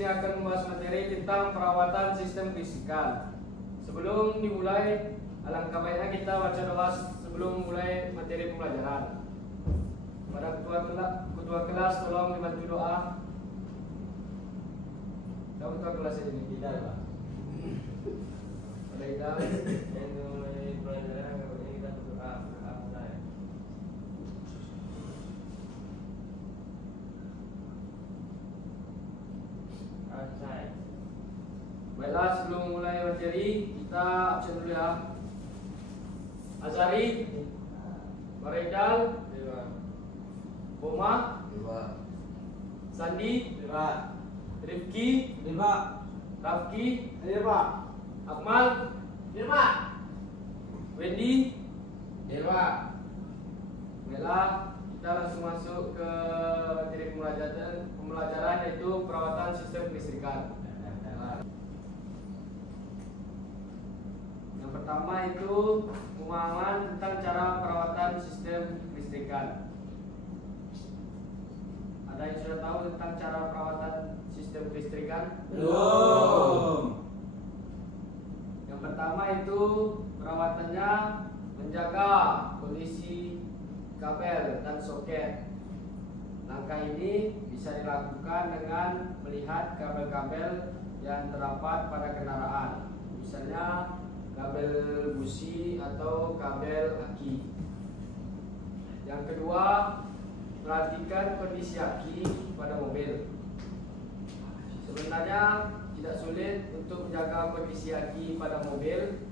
sini akan membahas materi tentang perawatan sistem kelistrikan. Sebelum dimulai, alangkah baiknya kita baca doa sebelum mulai materi pembelajaran. Pada ketua kelas tolong dibantu doa. Kamu ketua kelas ini tidak, Pak. Pada kita yang mulai pelajaran ini kita berdoa. Baiklah, sebelum mulai materi kita absen dulu ya. Azari, Baredal, Boma, Sandi, Rifki, Rafki, Akmal, Wendy, Baiklah, kita langsung masuk ke materi pembelajaran yaitu perawatan sistem kelistrikan. Yang pertama itu pemahaman tentang cara perawatan sistem kelistrikan. Ada yang sudah tahu tentang cara perawatan sistem kelistrikan? Belum. Yang pertama itu perawatannya menjaga kondisi kabel dan soket. Langkah ini bisa dilakukan dengan melihat kabel-kabel yang terdapat pada kendaraan, misalnya kabel busi atau kabel aki. Yang kedua, perhatikan kondisi aki pada mobil. Sebenarnya tidak sulit untuk menjaga kondisi aki pada mobil.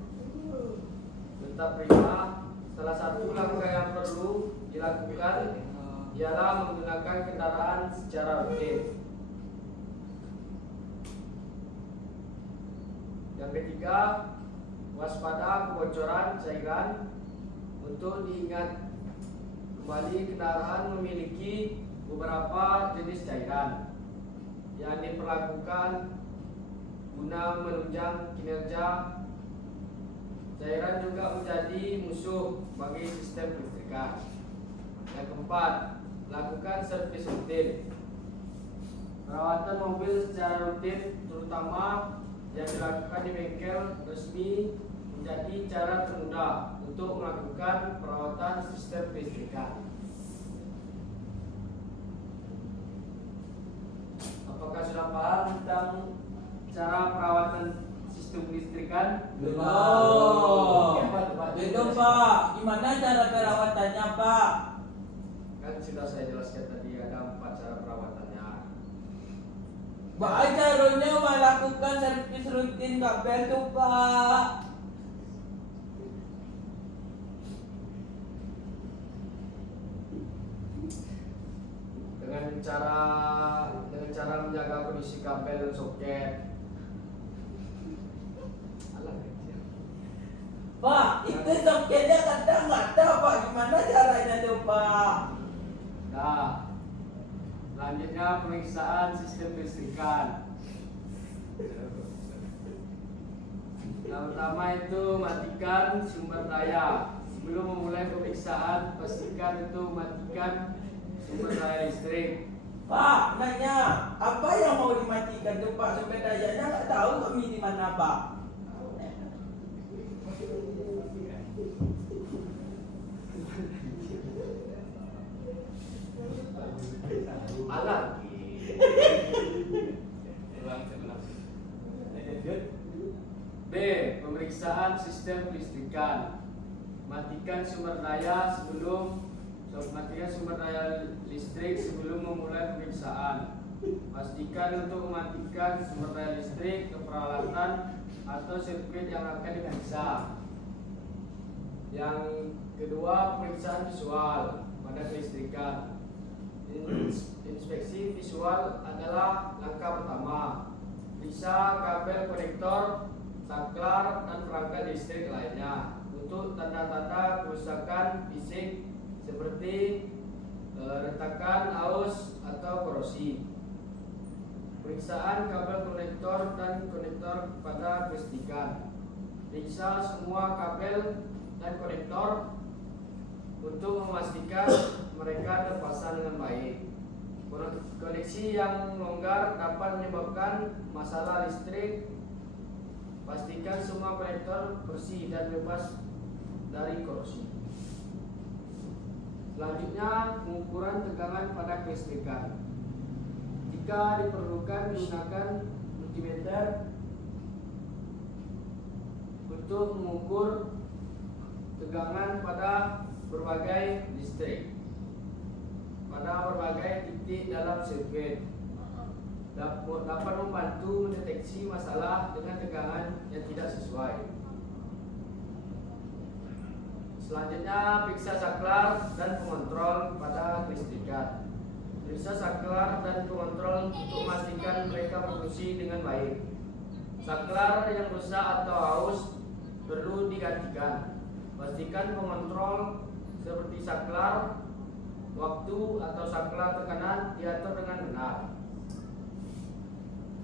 Tetap prima. Salah satu langkah yang perlu dilakukan ialah menggunakan kendaraan secara rutin. Yang ketiga, waspada kebocoran cairan. Untuk diingat kembali, kendaraan memiliki beberapa jenis cairan yang diperlakukan guna menunjang kinerja. Cairan juga menjadi musuh bagi sistem kelistrikan. Yang keempat, lakukan servis rutin. Perawatan mobil secara rutin, terutama yang dilakukan di bengkel resmi, menjadi cara termudah untuk melakukan perawatan sistem kelistrikan. Apakah sudah paham tentang cara perawatan sistem kelistrikan? Belum. Pak. Belum, Pak. Gimana cara perawatannya, Pak? Kan sudah saya jelaskan tadi ada 4 cara perawatannya. Pak, caranya melakukan servis rutin kabel tuh, Pak. Dengan cara menjaga kondisi kabel dan soket. Pak, itu soketnya kadang nggak ada, Pak. Gimana caranya tuh, Pak? Nah, selanjutnya pemeriksaan sistem kelistrikan. Yang pertama itu matikan sumber daya. Sebelum memulai pemeriksaan, pastikan itu matikan sumber daya listrik. Pak, nanya, apa yang mau dimatikan tuh, Pak? Sumber dayanya nggak tahu kami di mana, Pak. Alat. B. Pemeriksaan sistem kelistrikan. Matikan sumber daya listrik sebelum memulai pemeriksaan. Pastikan untuk mematikan sumber daya listrik ke peralatan atau sirkuit yang akan diperiksa. Yang kedua, pemeriksaan visual pada kelistrikan. Inspeksi visual adalah langkah pertama. Periksa kabel konektor, saklar, dan perangkat listrik lainnya untuk tanda-tanda kerusakan fisik seperti retakan, aus, atau korosi. Periksaan kabel konektor dan konektor pada kelistrikan. Periksa semua kabel dan konektor untuk memastikan mereka terpasang dengan baik. Koneksi yang longgar dapat menyebabkan masalah listrik. Pastikan semua konektor bersih dan bebas dari korosi. Selanjutnya, pengukuran tegangan pada kelistrikan. Jika diperlukan, gunakan multimeter untuk mengukur tegangan pada berbagai listrik pada berbagai titik dalam sirkuit. Dapat membantu mendeteksi masalah dengan tegangan yang tidak sesuai. Selanjutnya, periksa saklar dan pengontrol pada kelistrikan. Periksa saklar dan pengontrol untuk memastikan mereka berfungsi dengan baik. Saklar yang rusak atau haus perlu digantikan. Pastikan pengontrol seperti saklar waktu atau saklar tekanan diatur dengan benar.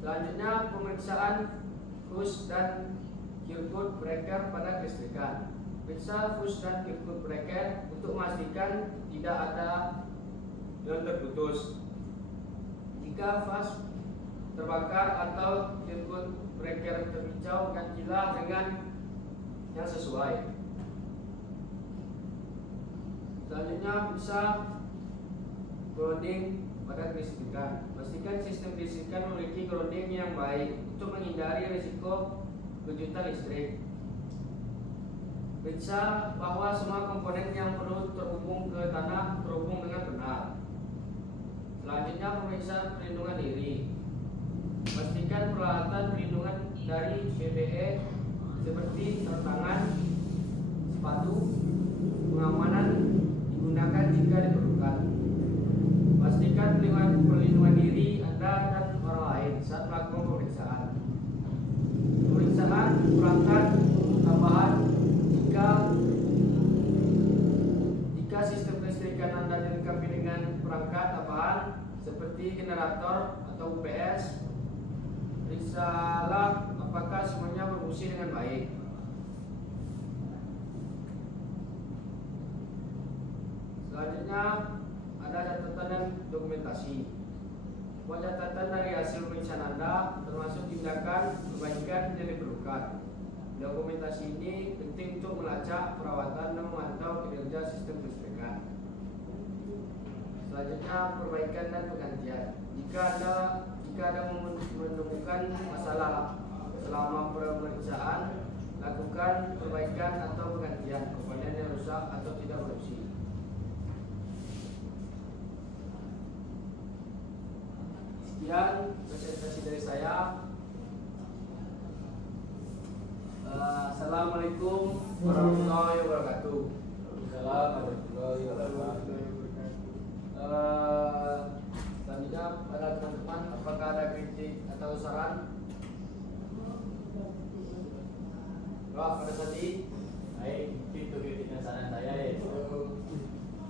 Selanjutnya, pemeriksaan fuse dan circuit breaker pada kelistrikan. Periksa fuse dan circuit breaker untuk memastikan tidak ada yang terputus. Jika fuse terbakar atau circuit breaker terpincau, gantilah dengan yang sesuai. Selanjutnya, periksa grounding pada kelistrikan. Pastikan sistem kelistrikan memiliki grounding yang baik untuk menghindari risiko kejutan listrik. Periksa bahwa semua komponen yang perlu terhubung ke tanah terhubung dengan benar. Selanjutnya, pemeriksaan perlindungan diri. Pastikan peralatan perlindungan dari PPE seperti sarung tangan, sepatu, pengamanan digunakan jika diperlukan. Pastikan perlindungan diri Anda dan orang lain saat melakukan pemeriksaan. Pemeriksaan perangkat tambahan jika sistem kelistrikan Anda dilengkapi dengan perangkat tambahan seperti generator atau UPS, periksalah apakah semuanya berfungsi dengan baik. Selanjutnya, ada catatan dan dokumentasi. Buat catatan dari hasil pemeriksaan Anda, termasuk tindakan perbaikan yang diperlukan. Dokumentasi ini penting untuk melacak perawatan dan memantau kinerja sistem kelistrikan. Selanjutnya, perbaikan dan penggantian. Jika ada menemukan masalah selama pemeriksaan, lakukan perbaikan atau penggantian komponen yang rusak atau tidak berfungsi. Sekian presentasi dari saya. Assalamualaikum warahmatullahi wabarakatuh. Assalamualaikum warahmatullahi Selanjutnya, pada teman-teman, apakah ada kritik atau saran? Pada tadi, baik, itu kritik dan saran saya yaitu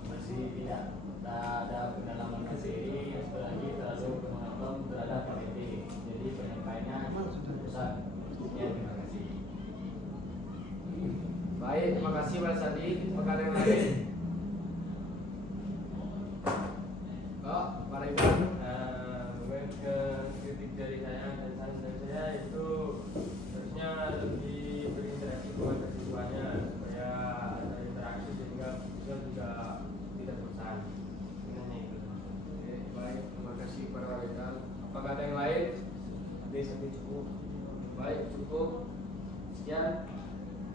masih tidak ada pendalaman materi, apalagi terlalu penonton terhadap materi. Jadi penyampaiannya rusak. Ya, terima kasih. Baik, terima kasih Pak Sadi. Apakah ada yang lain? Pak Ridwan. Ke kritik dari saya dan saran dari saya itu harusnya lebih berinteraksi kepada siswanya supaya ada interaksi sehingga siswa juga tidak bosan. Oke, baik, terima kasih Pak Ridwan. Apakah ada yang lain? Sampai cukup. Baik, cukup. Sekian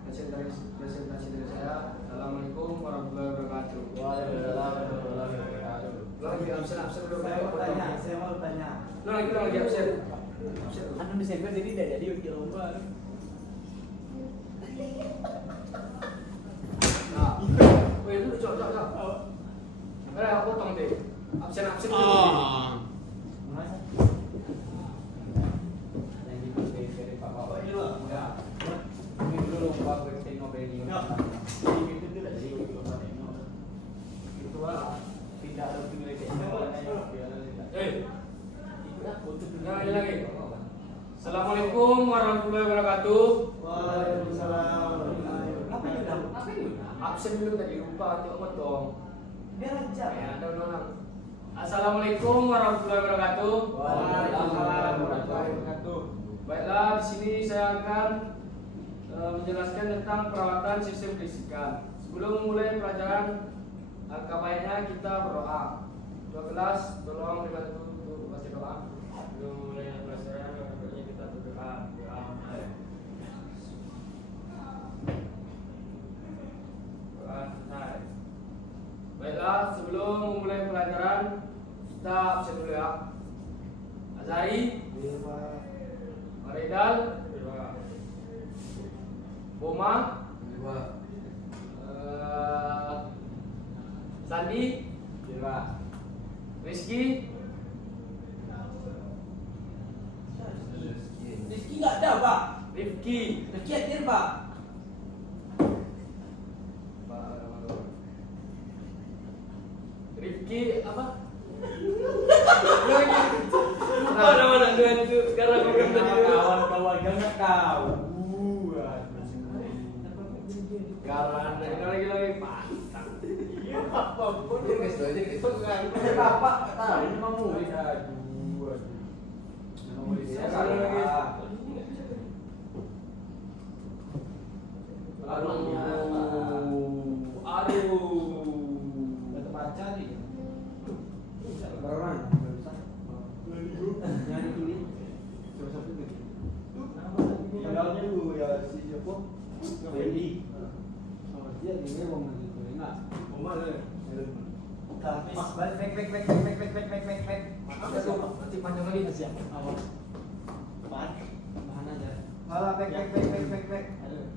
presentasi dari saya. Assalamualaikum warahmatullahi wabarakatuh. Waalaikumsalam warahmatullahi wabarakatuh. Lo lagi absen dulu. Saya mau tanya. Lo lagi absen. Anu Desember jadi tidak jadi uji lomba. Nah, weh lu cok. Aku potong deh. Absen dulu. Lagi. Assalamualaikum warahmatullahi wabarakatuh. Waalaikumsalam. Absen dulu tadi lupa, coba potong. Biar aja. Ya, ada ulang. Assalamualaikum warahmatullahi wabarakatuh. Waalaikumsalam warahmatullahi wabarakatuh. Baiklah, di sini saya akan menjelaskan tentang perawatan sistem kelistrikan. Sebelum memulai pelajaran, alangkah baiknya kita berdoa. Dua kelas, tolong dibantu untuk baca doa. Sebelum mulai pelajaran, baiknya kita berdoa. Doa selesai. Baiklah, sebelum memulai pelajaran, kita absen dulu ya. Azari, Maridal, Doa. Boma, Sandi, Rizky, Rizky nggak ada pak. Rifki. Rizky hadir pak. Rifki apa? Lupa nama dua itu karena program tadi dulu. Kawan-kawan nggak tahu. Garan lagi pantang. Apapun. Bapak nggak tahu ini mau murid. Sekali lagi. Tetap baca nih. Orang nyanyi dulu. Siapa-siapa gitu. Tanggalnya dulu ya si siapa? Wendy. Sama dia dia mau gitu enggak? Oma le. Tapi back. Nanti panjang lagi nggak siap? Bahan aja. Malah back. Aduh.